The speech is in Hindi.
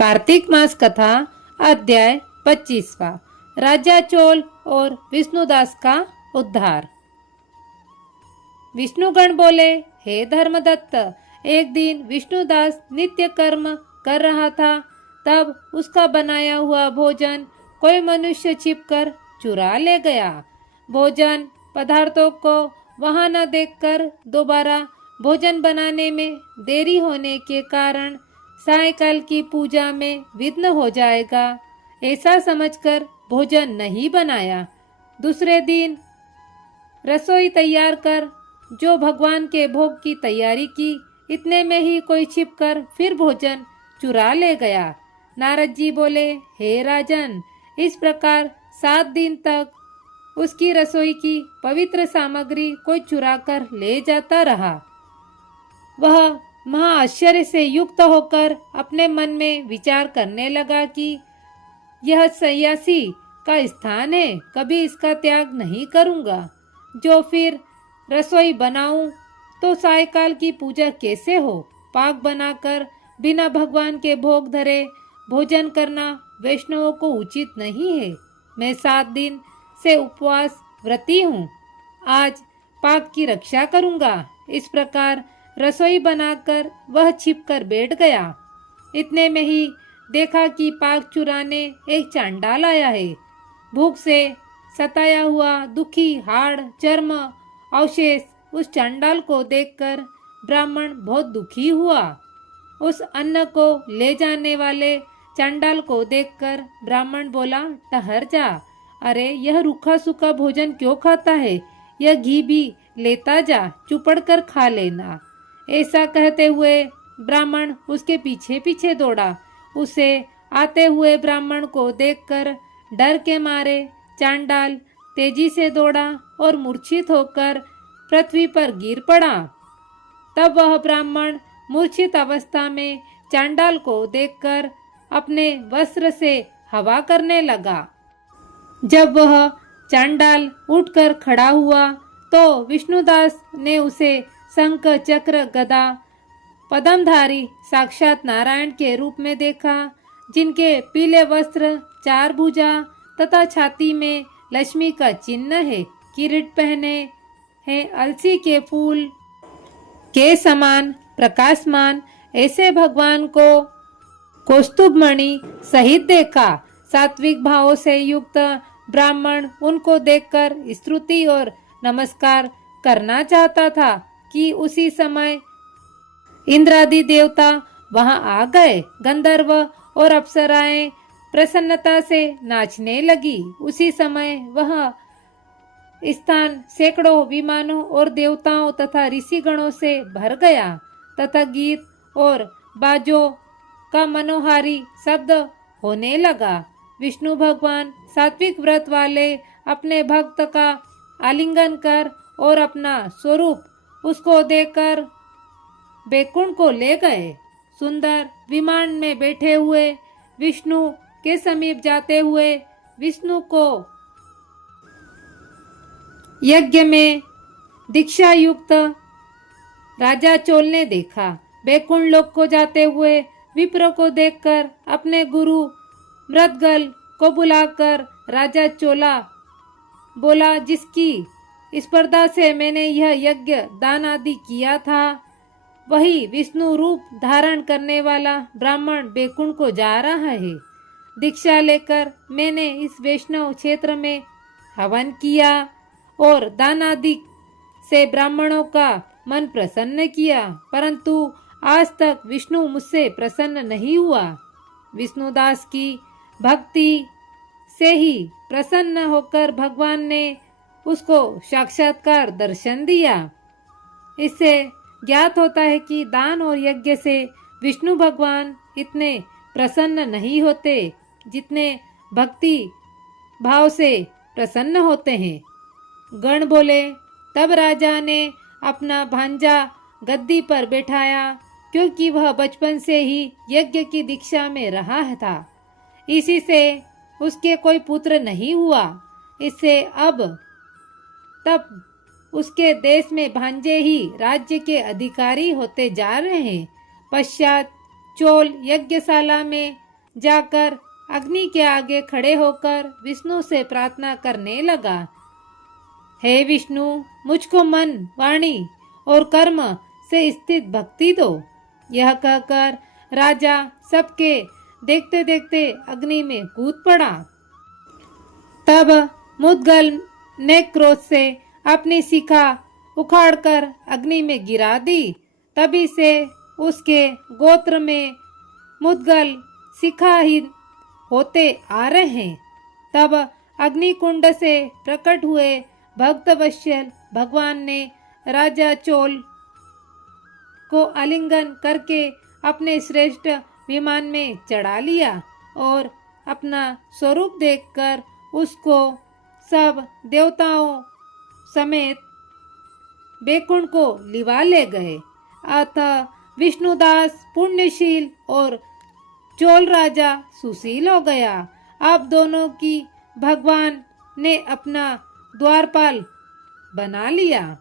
कार्तिक मास कथा अध्याय 25वां। राजा चोल और विष्णुदास का उद्धार। विष्णुगण बोले, हे धर्मदत्त, एक दिन विष्णुदास नित्य कर्म कर रहा था, तब उसका बनाया हुआ भोजन कोई मनुष्य छिपकर चुरा ले गया। भोजन पदार्थों को वहां न देखकर दोबारा भोजन बनाने में देरी होने के कारण सायंकाल की पूजा में विघ्न हो जाएगा, ऐसा समझकर भोजन नहीं बनाया। दूसरे दिन रसोई तैयार कर जो भगवान के भोग की तैयारी की, इतने में ही कोई छिपकर फिर भोजन चुरा ले गया। नारद जी बोले, हे राजन, इस प्रकार 7 दिन तक उसकी रसोई की पवित्र सामग्री कोई चुरा कर ले जाता रहा। वह महा आश्चर्य से युक्त होकर अपने मन में विचार करने लगा कि यह सन्यासी का स्थान है, कभी इसका त्याग नहीं करूंगा। जो फिर रसोई बनाऊं तो सायंकाल की पूजा कैसे हो? पाक बनाकर बिना भगवान के भोग धरे भोजन करना वैष्णवों को उचित नहीं है। मैं 7 दिन से उपवास व्रती हूँ, आज पाक की रक्षा करूंगा। इस प्रकार रसोई बनाकर वह छिपकर बैठ गया। इतने में ही देखा कि पाक चुराने एक चांडाल आया है। भूख से सताया हुआ दुखी हाड़ चर्म अवशेष उस चांडाल को देखकर ब्राह्मण बहुत दुखी हुआ। उस अन्न को ले जाने वाले चांडाल को देखकर ब्राह्मण बोला, ठहर जा, अरे यह रूखा सूखा भोजन क्यों खाता है? यह घी भी लेता जा, चुपड़ कर खा लेना। ऐसा कहते हुए ब्राह्मण उसके पीछे पीछे दौड़ा। उसे आते हुए ब्राह्मण को देखकर डर के मारे चांडाल तेजी से दौड़ा और मूर्छित होकर पृथ्वी पर गिर पड़ा। तब वह ब्राह्मण मूर्छित अवस्था में चांडाल को देखकर अपने वस्त्र से हवा करने लगा। जब वह चांडाल उठकर खड़ा हुआ तो विष्णुदास ने उसे शंख चक्र गदा पद्मधारी साक्षात नारायण के रूप में देखा, जिनके पीले वस्त्र, 4 भुजा तथा छाती में लक्ष्मी का चिन्ह है, किरीट पहने हैं अलसी के फूल के समान प्रकाशमान। ऐसे भगवान को कौस्तुभ मणि सहित देखा। सात्विक भावों से युक्त ब्राह्मण उनको देखकर स्तुति और नमस्कार करना चाहता था कि उसी समय इंद्रादि देवता वहां आ गए। गंधर्व और अप्सराएं प्रसन्नता से नाचने लगी। उसी समय वह स्थान सैकड़ों विमानों और देवताओं तथा ऋषिगणों से भर गया तथा गीत और बाजों का मनोहारी शब्द होने लगा। विष्णु भगवान सात्विक व्रत वाले अपने भक्त का आलिंगन कर और अपना स्वरूप उसको देकर बैकुंठ को ले गए। सुंदर विमान में बैठे हुए विष्णु के समीप जाते हुए विष्णु को यज्ञ में दीक्षा युक्त राजा चोल ने देखा। बैकुंठ लोक को जाते हुए विप्र को देखकर अपने गुरु मृदगल को बुलाकर राजा चोला बोला, जिसकी स्पर्धा से मैंने यह यज्ञ दान आदि किया था, वही विष्णु रूप धारण करने वाला ब्राह्मण बैकुंठ को जा रहा है। दीक्षा लेकर मैंने इस वैष्णव क्षेत्र में हवन किया और दान आदि से ब्राह्मणों का मन प्रसन्न किया, परंतु आज तक विष्णु मुझसे प्रसन्न नहीं हुआ। विष्णुदास की भक्ति से ही प्रसन्न होकर भगवान ने उसको साक्षात्कार दर्शन दिया। इससे ज्ञात होता है कि दान और यज्ञ से विष्णु भगवान इतने प्रसन्न नहीं होते जितने भक्ति भाव से प्रसन्न होते हैं। गण बोले, तब राजा ने अपना भांजा गद्दी पर बैठाया, क्योंकि वह बचपन से ही यज्ञ की दीक्षा में रहा था। इसी से उसके कोई पुत्र नहीं हुआ। इससे अब तब उसके देश में भांजे ही राज्य के अधिकारी होते जा रहे हैं। पश्चात चोल यज्ञशाला में जाकर अग्नि के आगे खड़े होकर विष्णु से प्रार्थना करने लगा। हे विष्णु, मुझको मन, वाणी और कर्म से स्थित भक्ति दो। यह कहकर राजा सबके देखते देखते अग्नि में कूद पड़ा। तब मुद्गल ने क्रोध से अपनी शिखा उखाड़कर अग्नि में गिरा दी। तभी से उसके गोत्र में मुद्गल शिखाहीन होते आ रहे हैं। तब अग्निकुंड से प्रकट हुए भक्तवत्सल भगवान ने राजा चोल को आलिंगन करके अपने श्रेष्ठ विमान में चढ़ा लिया और अपना स्वरूप देखकर उसको सब देवताओं समेत बैकुंठ को लिवा ले गए। अतः विष्णुदास पुण्यशील और चोल राजा सुशील हो गया। अब दोनों की भगवान ने अपना द्वारपाल बना लिया।